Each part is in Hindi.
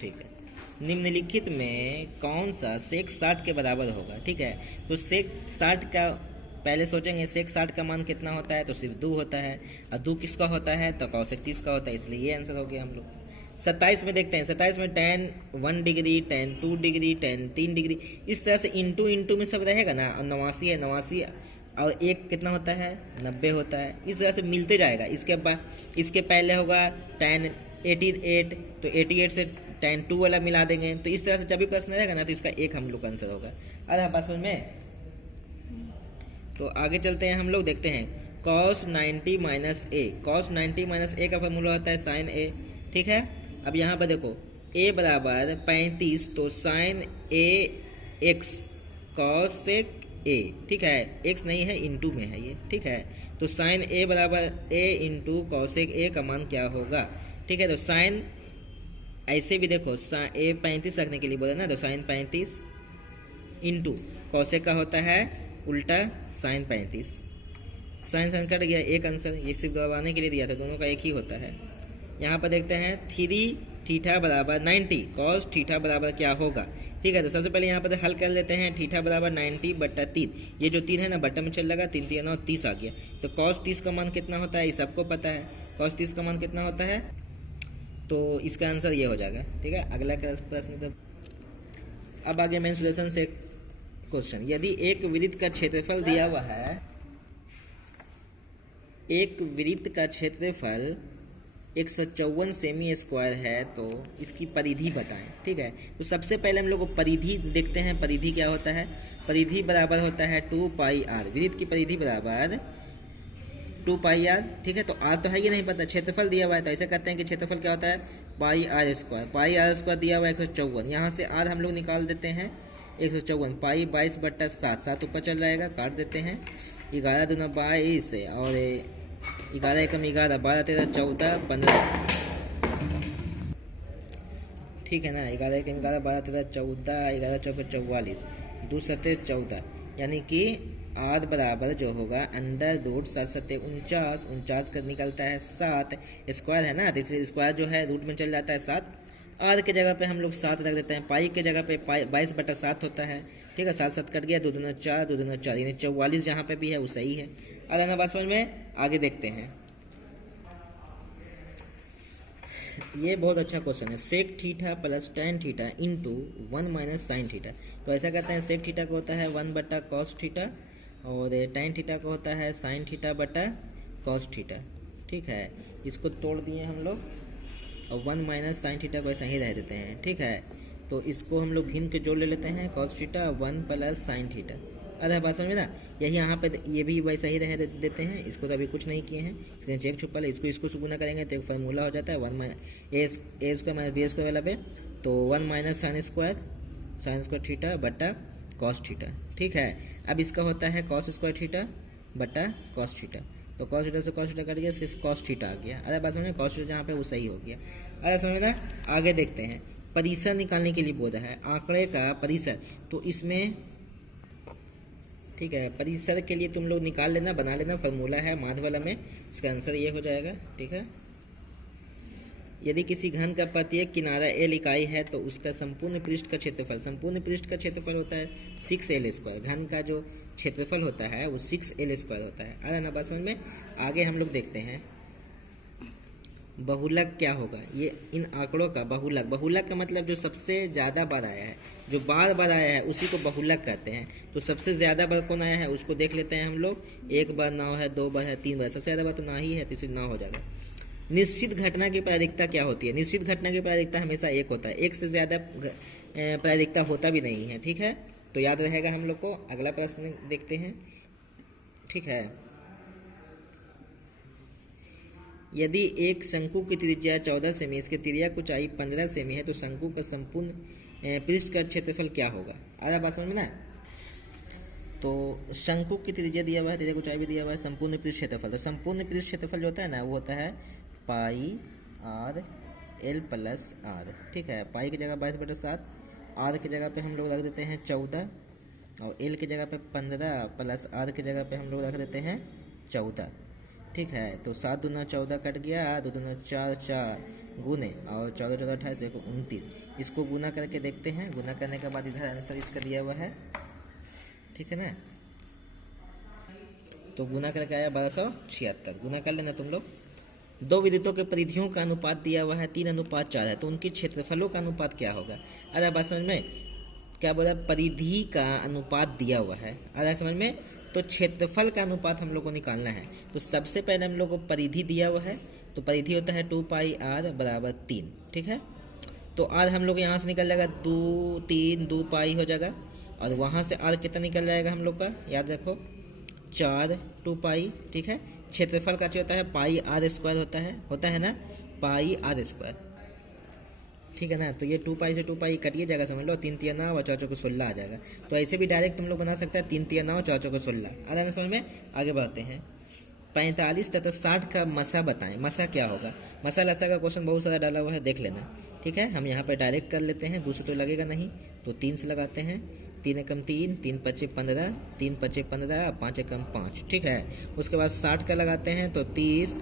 ठीक है। निम्नलिखित में कौन सा सेक 60 के बराबर होगा? ठीक है, तो सेक 60 का पहले सोचेंगे, सेक 60 का मान कितना होता है? तो सिर्फ 2 होता है, और 2 किसका होता है? तो कौशिक 30 का होता है, इसलिए ये आंसर हो गया हम लोग। 27 में देखते हैं, 27 में tan 1 degree, tan 2 degree, tan 3 degree, इस तरह से इंटू इंटू में सब रहेगा ना। और 89 है, 89 और एक कितना होता है? 90 होता है। इस तरह से मिलते जाएगा। इसके बाद इसके पहले होगा tan 88, तो 88 से tan 2 वाला मिला देंगे। तो इस तरह से जब भी प्रश्न रहेगा ना, तो इसका एक हम लोग का आंसर होगा। अरे बात समझ में? तो आगे चलते हैं हम लोग, देखते हैं cos 90 माइनस ए। cos 90 माइनस ए का फॉर्मूला होता है sin a। ठीक है, अब यहाँ पर देखो a बराबर 35, तो sin a x cosec a। ठीक है, x नहीं है, इंटू में है ये। ठीक है, तो sin a बराबर a इंटू cosec a का मान क्या होगा? ठीक है, तो sin ऐसे भी देखो, a 35 रखने के लिए बोला ना, तो sin 35 इंटू cosec का होता है उल्टा sin 35। साइन कट गया, एक आंसर। ये सिर्फ गवाने के लिए दिया था, दोनों का एक ही होता है। यहाँ पर देखते हैं 3 थीटा बराबर 90 cos थीटा बराबर क्या होगा? ठीक है, तो सबसे पहले यहाँ पर हल कर लेते हैं। थीटा बराबर 90 बट्टा 3, ये जो 3 है ना बट्टा में चल जाएगा, 3 3 9 30 आ गया। तो cos 30 का मान कितना होता है? ये सबको पता है, cos 30 का मान कितना होता है, तो इसका आंसर ये हो जाएगा। ठीक है, अगला प्रश्न। तो अब आगे मेंसुरेशन से क्वेश्चन। यदि एक वृत्त का क्षेत्रफल दिया हुआ है, एक वृत्त का क्षेत्रफल 154 सेमी स्क्वायर है, तो इसकी परिधि बताएं। ठीक है, तो सबसे पहले हम लोग को परिधि देखते हैं। परिधि क्या होता है? परिधि बराबर होता है 2 पाई आर। वृत्त की परिधि बराबर 2 पाई आर। ठीक है, तो आर तो है ही नहीं पता, क्षेत्रफल दिया हुआ है, तो ऐसे कहते हैं कि क्षेत्रफल क्या होता है? Pi r square. Pi r square दिया हुआ है 154, यहाँ से आर हम लोग निकाल देते हैं 154। पाई 22 बट्टा 7, 7 ऊपर चल जाएगा, काट देते हैं। 11 दूना 22 और 11 एकम 11, 12 13 14 15। ठीक है ना, 11 एकम 11, 12 13 14, 11 चौके 44, 2 सत्ते 14, यानी कि आर बराबर जो होगा अंडर रूट 7 सत्ते 49, 49 का निकलता है 7। स्क्वायर है ना, तो इसलिए स्क्वायर जो है रूट में चल जाता है 7। आर के जगह पे हम लोग 7 रख देते हैं। पाई के जगह पे 22 बटा 7 होता है। ठीक है, 7 7 कट गया, 2 दूना 4, 2 दूना 4, यानी 44 जहाँ पे भी है वो सही है। और है ना बात समझ में? आगे देखते हैं, ये बहुत अच्छा क्वेश्चन है। Sec theta plus tan theta into 1 minus sine theta. तो ऐसा कहते हैं, सेक थीटा को होता है 1 बटा कॉस थीटा, और tan थीटा को होता है साइन थीटा बटा कॉस थीटा। ठीक है, इसको तोड़ दिए हम लोग, और 1 माइनस साइन थीटा को ऐसा ही रह देते हैं। ठीक है, तो इसको हम लोग भिन्न के जोड़ ले लेते हैं, cos theta 1 plus sine theta. अरे बात समझ में ना? यही यहाँ पे ये भी वैसा ही रह देते हैं, इसको तो अभी कुछ नहीं किए हैं, इसके चेक छुपा ले। इसको गुना करेंगे तो एक फार्मूला हो जाता है 1 माइनस ए स्क्वायर माइनस बी स्क्वायर वाला पे, तो 1 माइनस साइन स्क्वायर थीटा बटा कॉस थीटा। ठीक है, अब इसका होता है कॉस स्क्वायर थीटा बटा कॉस थीटा, तो कॉस थीटा से कॉस थीटा कट गया, सिर्फ कॉस थीटा आ गया। अरे बात समझ, कॉस थीटा जहाँ पे वो सही हो गया। अरे समझ ना? आगे देखते हैं, परिसर निकालने के लिए बोला है, आंकड़े का परिसर। तो इसमें ठीक है, परिसर के लिए तुम लोग निकाल लेना, बना लेना, फार्मूला है माध्य वाला में, इसका आंसर ये हो जाएगा। ठीक है, यदि किसी घन का प्रत्येक किनारा L इकाई है, तो उसका संपूर्ण पृष्ठ का क्षेत्रफल होता है 6L स्क्वायर। घन का जो क्षेत्रफल होता है वो 6L स्क्वायर होता है। आ रहा ना बात समझ में? आगे हम लोग देखते हैं बहुलक क्या होगा। ये इन आंकड़ों का बहुलक का मतलब जो सबसे ज़्यादा बार आया है, जो बार बार आया है उसी को बहुलक कहते हैं। तो सबसे ज़्यादा बार कौन आया है उसको देख लेते हैं हम लोग। 1 बार 9 है, 2 बार है, 3 बार, सबसे ज़्यादा बार तो ना ही है, तो इसलिए 9 हो जाएगा। निश्चित घटना की प्रायिकता क्या होती है? निश्चित घटना की प्रायिकता हमेशा 1 होता है, 1 से ज़्यादा प्रायिकता होता भी नहीं है। ठीक है, तो याद रहेगा हम लोग को। अगला प्रश्न देखते हैं। ठीक है, यदि एक शंकु की त्रिज्या 14 सेमी, इसके त्रिज्या की ऊंचाई 15 सेमी है, तो शंकु का संपूर्ण पृष्ठ का क्षेत्रफल क्या होगा? आधा बात समझ में ना? तो शंकु की त्रिज्या दिया हुआ है, त्रिज्या की ऊंचाई भी दिया हुआ है, संपूर्ण पृष्ठ क्षेत्रफल। तो संपूर्ण पृष्ठ क्षेत्रफल जो होता है ना, वो होता है pi R L plus are. ठीक है, पाई की जगह 22/7, आर की जगह पे हम लोग रख देते हैं 14, और एल की जगह पे 15 प्लस आर की जगह पे हम लोग रख देते हैं 14। ठीक है, तो 7 दूना 14 कट गया, 2 दूना 4 4, गुने और 14 14 28 एक 29, इसको गुना करके देखते हैं। गुना करने के बाद इधर आंसर इसका दिया हुआ है, ठीक है ना। तो गुना करके आया 1276। गुना कर लेना तुम लोग। दो विद्युतों के परिधियों का अनुपात दिया हुआ है 3:4 है, तो उनके क्षेत्रफलों का अनुपात क्या होगा। अरे बात समझ में, क्या बोला, परिधि का अनुपात दिया हुआ है, अरे समझ में, तो क्षेत्रफल का अनुपात हम लोग को निकालना है। तो सबसे पहले हम लोग को परिधि दिया हुआ है, तो परिधि होता है 2πr बराबर 3, ठीक है। तो आर हम लोग यहाँ से निकल जाएगा 2 3 2 पाई हो जाएगा, और वहाँ से आर कितना निकल जाएगा हम लोग का, याद रखो 4 2 पाई, ठीक है। क्षेत्रफल का होता है पाई आर स्क्वायर होता है ना, पाई आर स्क्वायर, ठीक है ना। तो ये 2 पाई से 2 पाई कटिए जाएगा, समझ लो, 3 3 9 और 4 4 16 आ जाएगा। तो ऐसे भी डायरेक्ट तुम लोग बना सकते हैं 3 3 9 4 4 16 आ रहा है समझ में। आगे बढ़ते हैं। 45 तथा 60 का मसा बताएं। मसा क्या होगा, मसा लसा का क्वेश्चन बहुत सारा डाला हुआ है, देख लेना, ठीक है। हम यहाँ पर डायरेक्ट कर लेते हैं, दूसरे तो लगेगा नहीं, तो 3 से लगाते हैं। 3 एकम 3, 3 पचे 15, 3 पचे 15, 5 एकम 5, ठीक है। उसके बाद 60 का लगाते हैं, तो 30,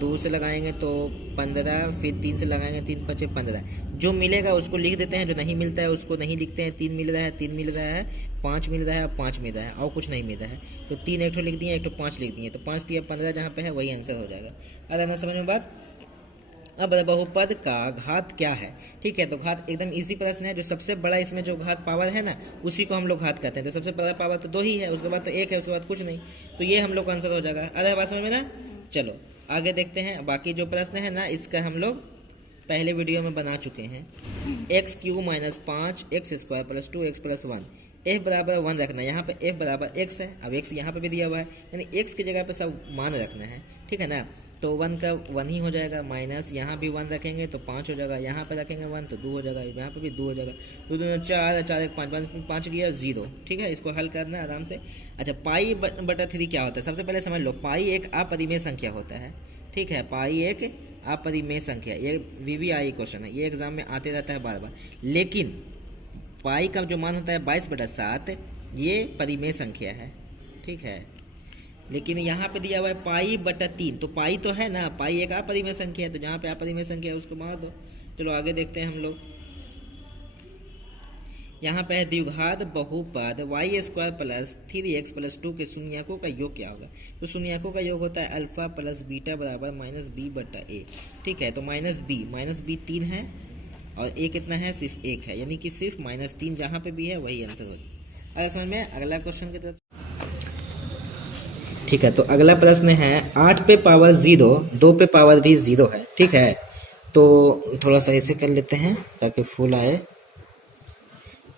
2 से लगाएंगे तो 15, फिर 3 से लगाएंगे, 3 पचे 15। जो मिलेगा उसको लिख देते हैं, जो नहीं मिलता है उसको नहीं लिखते हैं। 3 मिल रहा है, 3 मिल रहा है, 5 मिल रहा है, 5 मिल रहा है, और कुछ नहीं मिल रहा है, तो 3 एक ठो लिख दिए, एक ठो 5 लिख दिए, तो 5 दिया 15 जहाँ पे है वही आंसर हो जाएगा। अरे ना समझ में बात। अब बहुपद का घात क्या है, ठीक है। तो घात एकदम इजी प्रश्न है, जो सबसे बड़ा इसमें जो घात पावर है ना, उसी को हम लोग घात कहते हैं। तो सबसे बड़ा पावर तो 2 ही है, उसके बाद तो 1 है, उसके बाद कुछ नहीं, तो ये हम लोग का आंसर हो जाएगा। अरे बात समझ में ना। चलो आगे देखते हैं। बाकी जो प्रश्न है ना, इसका हम लोग पहले वीडियो में बना चुके हैं। x³ - 5 x² + 2x + 1 f बराबर 1 रखना है। यहाँ पे f बराबर x है, अब x यहाँ पे भी दिया हुआ है, यानी x की जगह पे सब मान रखना है, ठीक है ना। तो 1 का 1 ही हो जाएगा, माइनस यहाँ भी 1 रखेंगे तो 5 हो जाएगा, यहाँ पे रखेंगे 1 तो 2 हो जाएगा, यहाँ पे भी 2 हो जाएगा, 2 2 4, 4 1 5, 5 गया 0, ठीक है। इसको हल करना है आराम से। अच्छा, पाई बटा 3 क्या होता है, सबसे पहले समझ लो। पाई एक अपरिमेय संख्या होता है, ठीक है। पाई एक अपरिमेय संख्या, ये VVIE क्वेश्चन है, ये एग्जाम में आते रहता है बार बार। लेकिन पाई का जो मान होता है 22/7, ये परिमेय संख्या है, ठीक है। लेकिन यहाँ पे दिया हुआ है पाई बटा 3, तो पाई तो है ना, पाई एक अपरिमेय संख्या है, तो जहाँ पे अपरिमेय संख्या है उसको मार दो। चलो आगे देखते हैं हम लोग। यहाँ पे है द्विघात बहुपद y² + 3x + 2 के शून्यकों का योग क्या होगा। तो शून्यकों का योग होता है अल्फा प्लस बीटा बराबर -b/a, ठीक है। तो -b 3 है, और a कितना है, सिर्फ 1 है, यानी कि सिर्फ -3 जहाँ पे भी है वही आंसर हो जाएगा। अगर समझ में, अगला क्वेश्चन की तरफ, ठीक है। तो अगला प्रश्न है 8 पे पावर 0, 2 पे पावर भी 0 है, ठीक है। तो थोड़ा सा ऐसे कर लेते हैं ताकि फुल आए,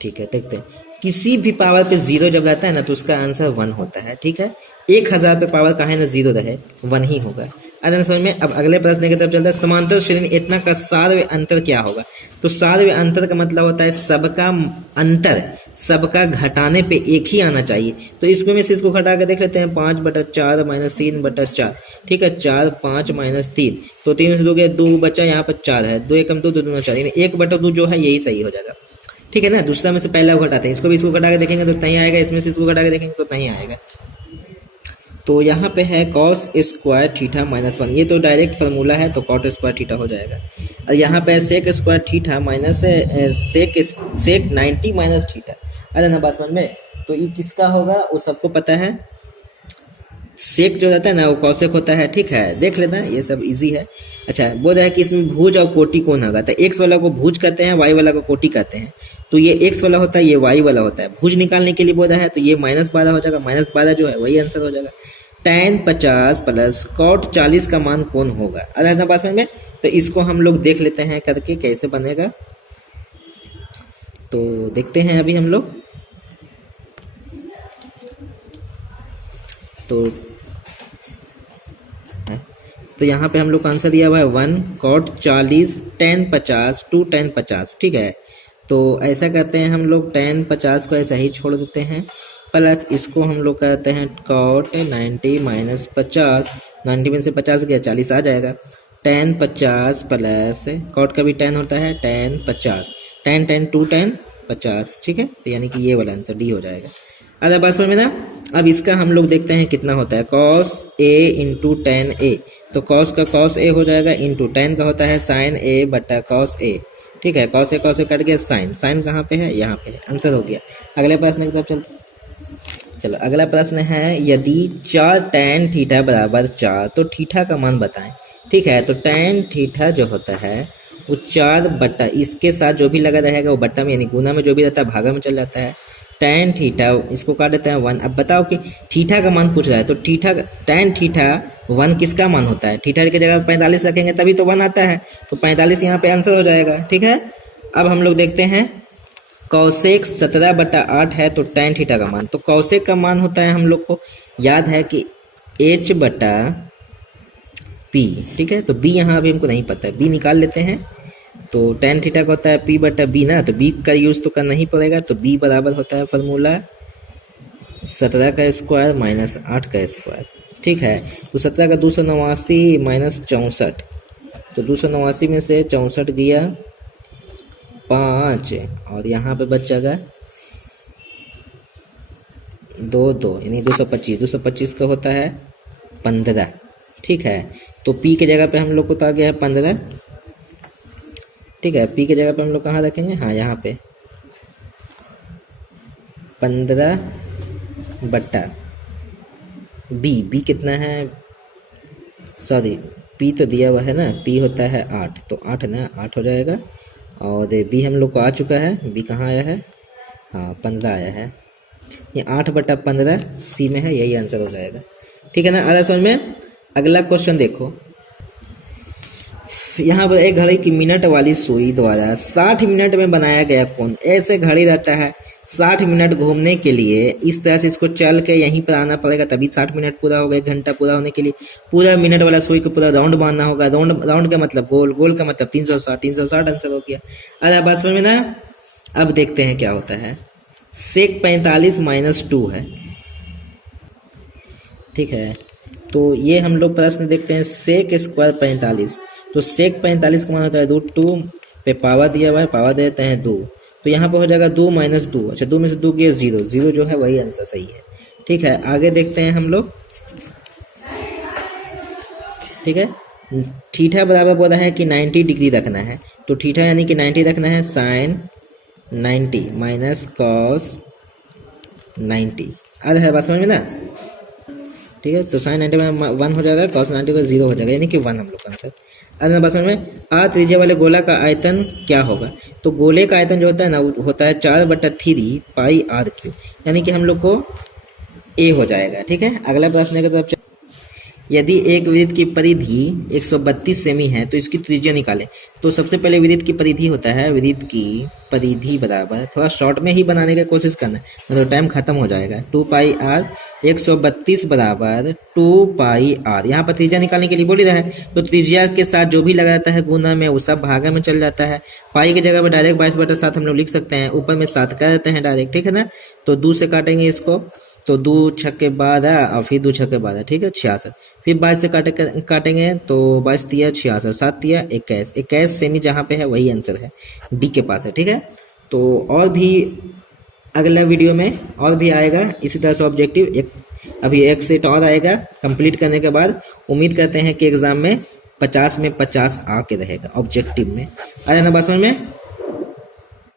ठीक है। देखते हैं, किसी भी पावर पे 0 जब रहता है ना, तो उसका आंसर 1 होता है, ठीक है। 1000 पे पावर का है ना 0 रहे, 1 ही होगा। अरे समझ में। अब अगले प्रश्न की तरफ चलता है। समांतर श्रेणी इतना का सार्व अंतर क्या होगा। तो सार्व अंतर का मतलब होता है सबका अंतर, सबका घटाने पे एक ही आना चाहिए। तो इसमें से इसको घटा के देख लेते हैं। 5/4 - 3/4, ठीक है। 4 5 - 3, तो 3 से 2 गया 2 बचा, यहाँ पर 4 है, 2 एकम 2 2 2 4, यानी 1/2 जो है यही सही हो जाएगा, ठीक है ना। दूसरा में से पहला वो घटाते हैं, इसको भी इसको घटा के देखेंगे तो नहीं आएगा, इसमें से इसको घटा के देखेंगे तो नहीं आएगा। तो यहाँ पे है cos² थीटा -1, ये तो डायरेक्ट फार्मूला है, तो cot² थीटा हो जाएगा। और यहाँ पे sec² theta minus sec 90 minus theta. अरे ना बात समझ में। तो ये किसका होगा, वो सबको पता है। सेक जो रहता है ना वो कौशिक होता है, ठीक है। देख लेना, ये सब इजी है। अच्छा, बोल रहा है कि इसमें भुज और कोटि कौन होगा। तो एक्स वाला को भुज कहते हैं, वाई वाला को कोटि कहते हैं। तो ये एक्स वाला होता है, ये वाई वाला होता है। भुज निकालने के लिए बोल रहा है, तो ये -12 हो जाएगा। -12 जो है वही आंसर हो जाएगा। tan 50 प्लस cot 40 का मान कौन होगा। अरे ना बात समझ में। तो इसको हम लोग देख लेते हैं करके कैसे बनेगा। तो देखते हैं अभी हम लोग। तो यहाँ पे हम लोग का आंसर दिया हुआ है 1 cot 40 tan 50 2 tan 50, ठीक है। तो ऐसा करते हैं हम लोग, tan 50 को ऐसा ही छोड़ देते हैं, प्लस इसको हम लोग कहते हैं cot 90 माइनस 50, 90 में से 50 गया 40 आ जाएगा। tan 50 प्लस cot का भी tan होता है, tan 50 tan 2 tan 50, ठीक है। तो यानी कि ये वाला आंसर डी हो जाएगा। अरे बात समझ में ना। अब इसका हम लोग देखते हैं कितना होता है, cos a इंटू टेन ए, तो cos का cos a हो जाएगा इंटू टेन का होता है sin a बटा cos a, ठीक है। cos a कट गया, sin कहाँ पे है, यहाँ पे है, आंसर हो गया। अगले प्रश्न की तरफ चलते। चलो अगला प्रश्न है, यदि 4 tan थीटा बराबर 4 तो थीटा का मान बताएं, ठीक है। तो tan थीटा जो होता है वो 4 बट्टा, इसके साथ जो भी लगा रहेगा वो बट्टा में यानी गुना में जो भी रहता है भागा में चल जाता है। tan थीटा इसको काट देते हैं 1। अब बताओ कि थीटा का मान पूछ रहा है, तो थीटा tan थीटा 1 किसका मान होता है, थीटा की जगह 45 रखेंगे तभी तो 1 आता है, तो 45 यहाँ पे आंसर हो जाएगा, ठीक है। अब हम लोग देखते हैं कौसेक 17 बटा 8 है तो tan थीटा का मान, तो कौसेक का मान होता है हम लोग को याद है कि h बटा p, ठीक है। तो b यहाँ अभी हमको नहीं पता है, b निकाल लेते हैं। तो tan थीटा का होता है p बटा b ना, तो b का यूज तो करना ही पड़ेगा, तो b बराबर होता है फॉर्मूला 17 का स्क्वायर माइनस 8 का स्क्वायर, ठीक है। तो 17 का 289 माइनस 64, तो 289 में से 64 गया 5 और यहाँ पे बचेगा 2 यानी 225 का होता है 15, ठीक है। तो p के जगह पे हम लोग को तो आ गया है 15, ठीक है। p के जगह पे हम लोग कहाँ रखेंगे, हाँ यहाँ पे 15 बट्टा b कितना है, सॉरी p तो दिया हुआ है ना, p होता है 8, तो 8 ना 8 हो जाएगा। और b हम लोग को आ चुका है, b कहाँ आया है, हाँ 15 आया है, ये 8 बटा 15 सी में है, यही आंसर हो जाएगा, ठीक है ना। आ रहा समझ में। अगला क्वेश्चन देखो, यहाँ पर एक घड़ी की मिनट वाली सुई द्वारा 60 मिनट में बनाया गया कोण, ऐसे घड़ी रहता है 60 मिनट घूमने के लिए, इस तरह से इसको चल के यहीं पर आना पड़ेगा तभी 60 मिनट पूरा होगा। 1 घंटा पूरा होने के लिए पूरा मिनट वाला सुई को पूरा राउंड बांधना होगा, राउंड का मतलब गोल, गोल का मतलब 360 आंसर हो गया। अरे बात समझ में ना। अब देखते हैं क्या होता है, सेक 45 माइनस 2 है, ठीक है। तो ये हम लोग प्रश्न देखते हैं, सेक स्क्वायर 45, तो सेक 45 का मान होता है √2 पे पावर दिया हुआ है, पावर दे देते हैं 2, तो यहाँ पे हो जाएगा 2 माइनस 2, अच्छा 2 में से 2 गया 0 जो है वही आंसर सही है, ठीक है। आगे देखते हैं हम लोग, ठीक है। थीटा बराबर बोला है कि 90 डिग्री रखना है, तो थीटा यानी कि 90 रखना है, साइन 90 माइनस कॉस 90, अरे है बात समझ में ना, ठीक है। तो साइन 90 में 1 हो जाएगा, कॉस 90 में 0 हो जाएगा, यानी कि 1 हम लोग का आंसर। अरे बात समझ में। आर त्रिज्या वाले गोला का आयतन क्या होगा, तो गोले का आयतन जो होता है ना वो होता है 4/3 पाई r3, यानी कि हम लोग को a हो जाएगा, ठीक है। अगला प्रश्न की तरफ, यदि एक वृत्त की परिधि 132 सेमी है तो इसकी त्रिज्या निकालें। तो सबसे पहले वृत्त की परिधि होता है, वृत्त की परिधि बराबर, थोड़ा शॉर्ट में ही बनाने की कोशिश करना, मतलब टाइम खत्म हो जाएगा, 2 पाई r, 132 बराबर 2 पाई r। यहाँ पर त्रिज्या निकालने के लिए बोल रहा है, तो त्रिज्या के साथ जो भी लगा रहता है गुना में वो सब भागा में चल जाता है। पाई की जगह पर डायरेक्ट 22/7 हम लोग लिख सकते हैं, ऊपर में 7 कर देते हैं डायरेक्ट, ठीक है ना। तो 2 से काटेंगे इसको, तो 2 छक्के 12 और फिर 2 छक्के 12, ठीक है 66, फिर 22 से काटेंगे तो 22 तिया 66, 7 तिया 21 सेमी जहाँ पे है वही आंसर है, डी के पास है, ठीक है। तो और भी अगला वीडियो में और भी आएगा इसी तरह से ऑब्जेक्टिव, अभी एक सेट और आएगा, कंप्लीट करने के बाद उम्मीद करते हैं कि एग्जाम में 50 में 50 आके रहेगा ऑब्जेक्टिव में। आ जाना बात समझ में।